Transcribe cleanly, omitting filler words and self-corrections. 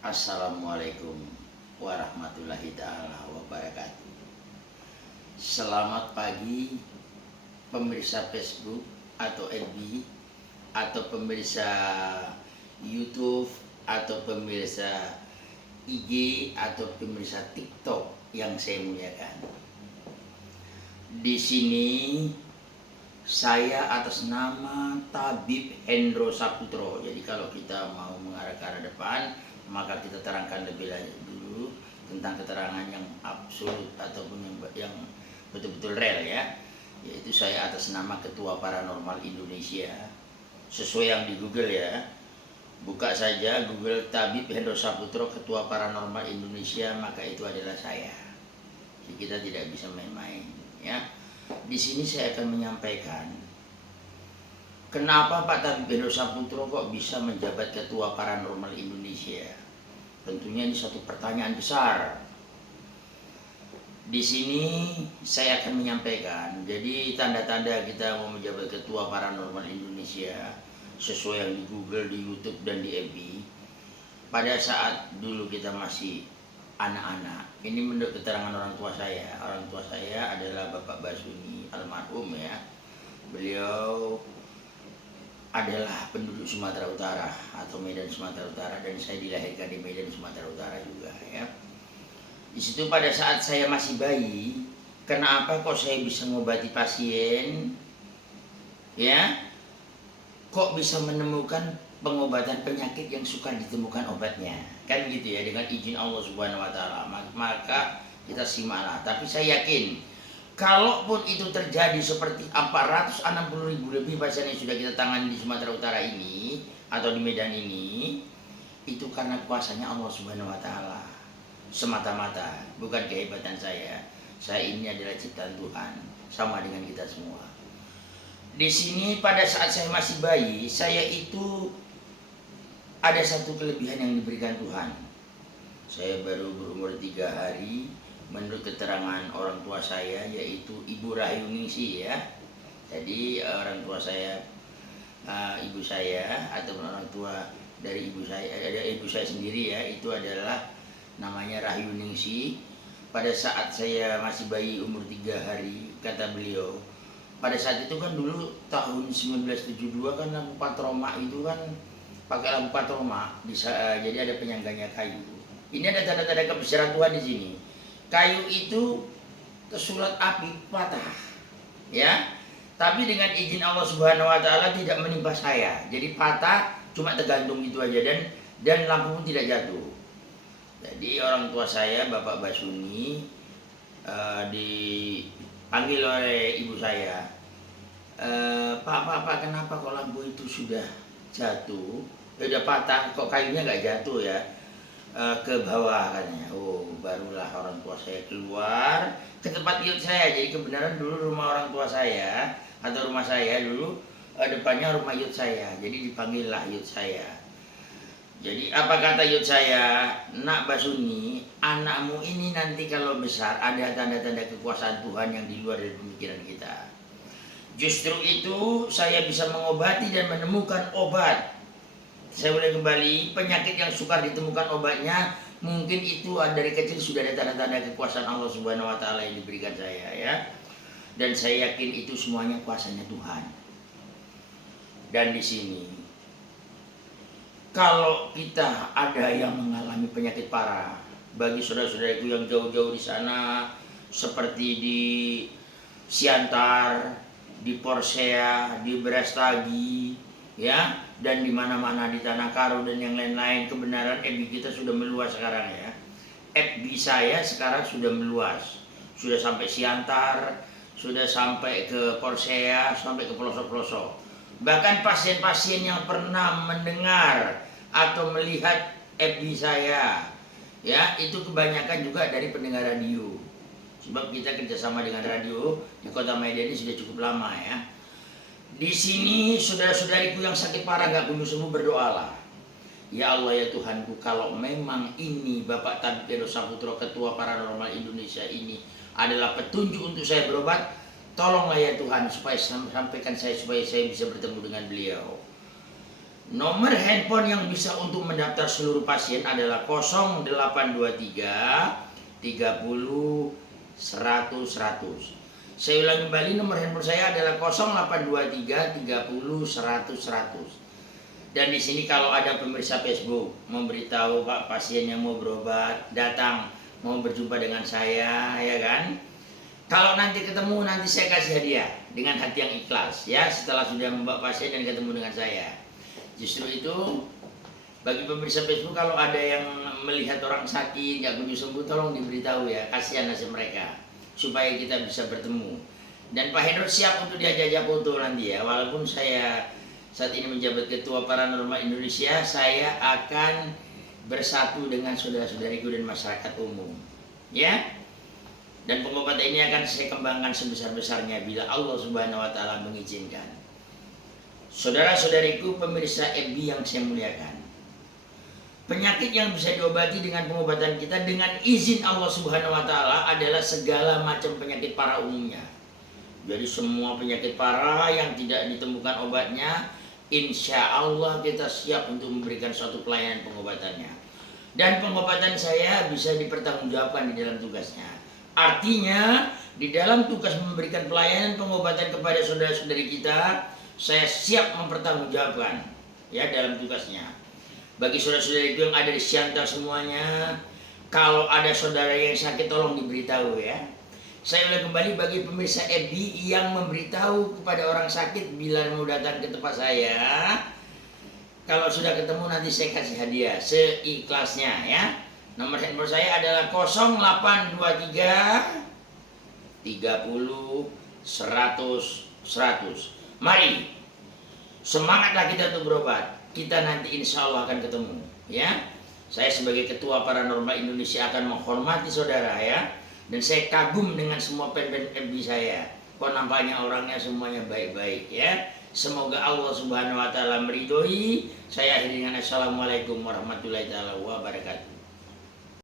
Assalamualaikum warahmatullahi ta'ala wabarakatuh. Selamat pagi pemirsa Facebook atau FB atau pemirsa YouTube atau pemirsa IG atau pemirsa TikTok yang saya muliakan. Di sini saya atas nama Tabib Hendro Saputro. Jadi kalau kita mau mengarah ke arah depan, maka kita terangkan lebih lanjut dulu tentang keterangan yang absolut ataupun yang betul-betul real ya. Yaitu saya atas nama Ketua Paranormal Indonesia. Sesuai yang di Google ya. Buka saja Google Tabib Hendro Saputro Ketua Paranormal Indonesia, maka itu adalah saya. Jadi kita tidak bisa main-main ya. Di sini saya akan menyampaikan kenapa Pak Tabib Hendro Saputro kok bisa menjabat Ketua Paranormal Indonesia. Tentunya ini satu pertanyaan besar. Di sini saya akan menyampaikan, jadi tanda-tanda kita mau menjabat Ketua Paranormal Indonesia sesuai yang di Google, di YouTube, dan di FB. Pada saat dulu kita masih anak-anak, ini menurut keterangan orang tua saya. Orang tua saya adalah Bapak Basuni almarhum ya. Beliau adalah penduduk Sumatera Utara atau Medan Sumatera Utara, dan saya dilahirkan di Medan Sumatera Utara juga ya. Di situ pada saat saya masih bayi, kenapa kok saya bisa mengobati pasien? Ya, kok bisa menemukan pengobatan penyakit yang sukar ditemukan obatnya, kan gitu ya, dengan izin Allah Subhanahu wa Ta'ala. Maka kita simaklah. Tapi saya yakin kalaupun itu terjadi seperti 460.000 lebih pasien yang sudah kita tangani di Sumatera Utara ini atau di Medan ini, itu karena kuasanya Allah Subhanahu wa Ta'ala semata-mata, bukan kehebatan saya. Saya ini adalah ciptaan Tuhan, sama dengan kita semua. Di sini pada saat saya masih bayi, saya itu ada satu kelebihan yang diberikan Tuhan. Saya baru berumur 3 hari, menurut keterangan orang tua saya, yaitu Ibu Rahyuningsi ya. Jadi orang tua saya, ibu saya ataupun orang tua dari ibu saya sendiri ya, itu adalah namanya Rahyuningsi. Pada saat saya masih bayi umur 3 hari, kata beliau, pada saat itu kan dulu tahun 1972 kan lampu patroma itu kan pakai lampu patroma, jadi ada penyangganya kayu. Ini ada tanda-tanda kebesaran Tuhan di sini. Kayu itu tersulat api patah, ya. Tapi dengan izin Allah Subhanahu wa Ta'ala tidak menimpa saya. Jadi patah cuma tergantung itu aja, dan lampu pun tidak jatuh. Jadi orang tua saya, Bapak Basuni, dipanggil oleh ibu saya, Pak, kenapa kok lampu itu sudah jatuh, udah patah, kok kayunya nggak jatuh ya ke bawah katanya. Oh, barulah orang tua saya keluar ke tempat yud saya. Jadi kebenaran dulu rumah orang tua saya atau rumah saya dulu depannya rumah yud saya. Jadi dipanggillah yud saya. Jadi apa kata yud saya? Nak Basuni, anakmu ini nanti kalau besar ada tanda-tanda kekuasaan Tuhan yang di luar dari pemikiran kita. Justru itu saya bisa mengobati dan menemukan obat. Saya boleh kembali, penyakit yang sukar ditemukan obatnya, mungkin itu dari kecil sudah ada tanda-tanda kekuasaan Allah Subhanahu wa Ta'ala yang diberikan saya ya. Dan saya yakin itu semuanya kuasanya Tuhan. Dan di sini kalau kita ada yang mengalami penyakit parah, bagi saudara-saudaraku yang jauh-jauh di sana, seperti di Siantar, di Porsea, di Brastagi, ya, dan di mana-mana di Tanah Karo dan yang lain-lain. Kebenaran FB kita sudah meluas sekarang ya. FB saya sekarang sudah meluas, sudah sampai Siantar, sudah sampai ke Porsea, sampai ke pelosok-pelosok. Bahkan pasien-pasien yang pernah mendengar atau melihat FB saya, ya, itu kebanyakan juga dari pendengar radio. Sebab kita kerjasama dengan radio di Kota Medan ini sudah cukup lama ya. Di sini saudara-saudariku yang sakit parah nggak kunjung sembuh, berdoalah. Ya Allah ya Tuhanku, kalau memang ini Bapak Tabib Hendro Saputro Ketua Paranormal Indonesia ini adalah petunjuk untuk saya berobat, tolonglah ya Tuhan supaya sampaikan saya supaya saya bisa bertemu dengan beliau. Nomor handphone yang bisa untuk mendaftar seluruh pasien adalah 0823 30 100 100. Saya ulangi kembali, nomor handphone saya adalah 0823 30 100 100. Dan di sini kalau ada pemirsa Facebook memberitahu Pak pasien yang mau berobat datang mau berjumpa dengan saya, ya kan? Kalau nanti ketemu, nanti saya kasih hadiah dengan hati yang ikhlas, ya, setelah sudah membawa pasien dan ketemu dengan saya. Justru itu, bagi pemirsa Facebook, kalau ada yang melihat orang sakit nggak kunjung sembuh, tolong diberitahu ya, kasihan nasib mereka, supaya kita bisa bertemu. Dan Pak Hendro siap untuk diajak foto nanti ya, walaupun saya saat ini menjabat Ketua Paranormal Indonesia, saya akan bersatu dengan saudara-saudariku dan masyarakat umum, ya. Dan pengobatan ini akan saya kembangkan sebesar-besarnya bila Allah Subhanahu wa Ta'ala mengizinkan. Saudara-saudariku pemirsa FB yang saya muliakan, penyakit yang bisa diobati dengan pengobatan kita dengan izin Allah Subhanahu wa Ta'ala adalah segala macam penyakit parah umumnya. Jadi semua penyakit parah yang tidak ditemukan obatnya, insya Allah kita siap untuk memberikan suatu pelayanan pengobatannya. Dan pengobatan saya bisa dipertanggungjawabkan di dalam tugasnya. Artinya di dalam tugas memberikan pelayanan pengobatan kepada saudara-saudari kita, saya siap mempertanggungjawabkan ya dalam tugasnya. Bagi saudara-saudari yang ada di Siantar semuanya, kalau ada saudara yang sakit tolong diberitahu ya. Saya ulang kembali bagi pemirsa FB yang memberitahu kepada orang sakit bila mau datang ke tempat saya, kalau sudah ketemu nanti saya kasih hadiah seikhlasnya ya. Nomor handphone saya adalah 0823 30 100 100. Mari, semangatlah kita untuk berobat. Kita nanti insya Allah akan ketemu, ya. Saya sebagai Ketua Paranormal Indonesia akan menghormati saudara, ya. Dan saya kagum dengan semua fan-fan FB saya. Kok nampaknya orangnya semuanya baik-baik, ya. Semoga Allah Subhanahu wa Ta'ala meridhoi. Saya akhiri dengan Assalamualaikum warahmatullahi wabarakatuh.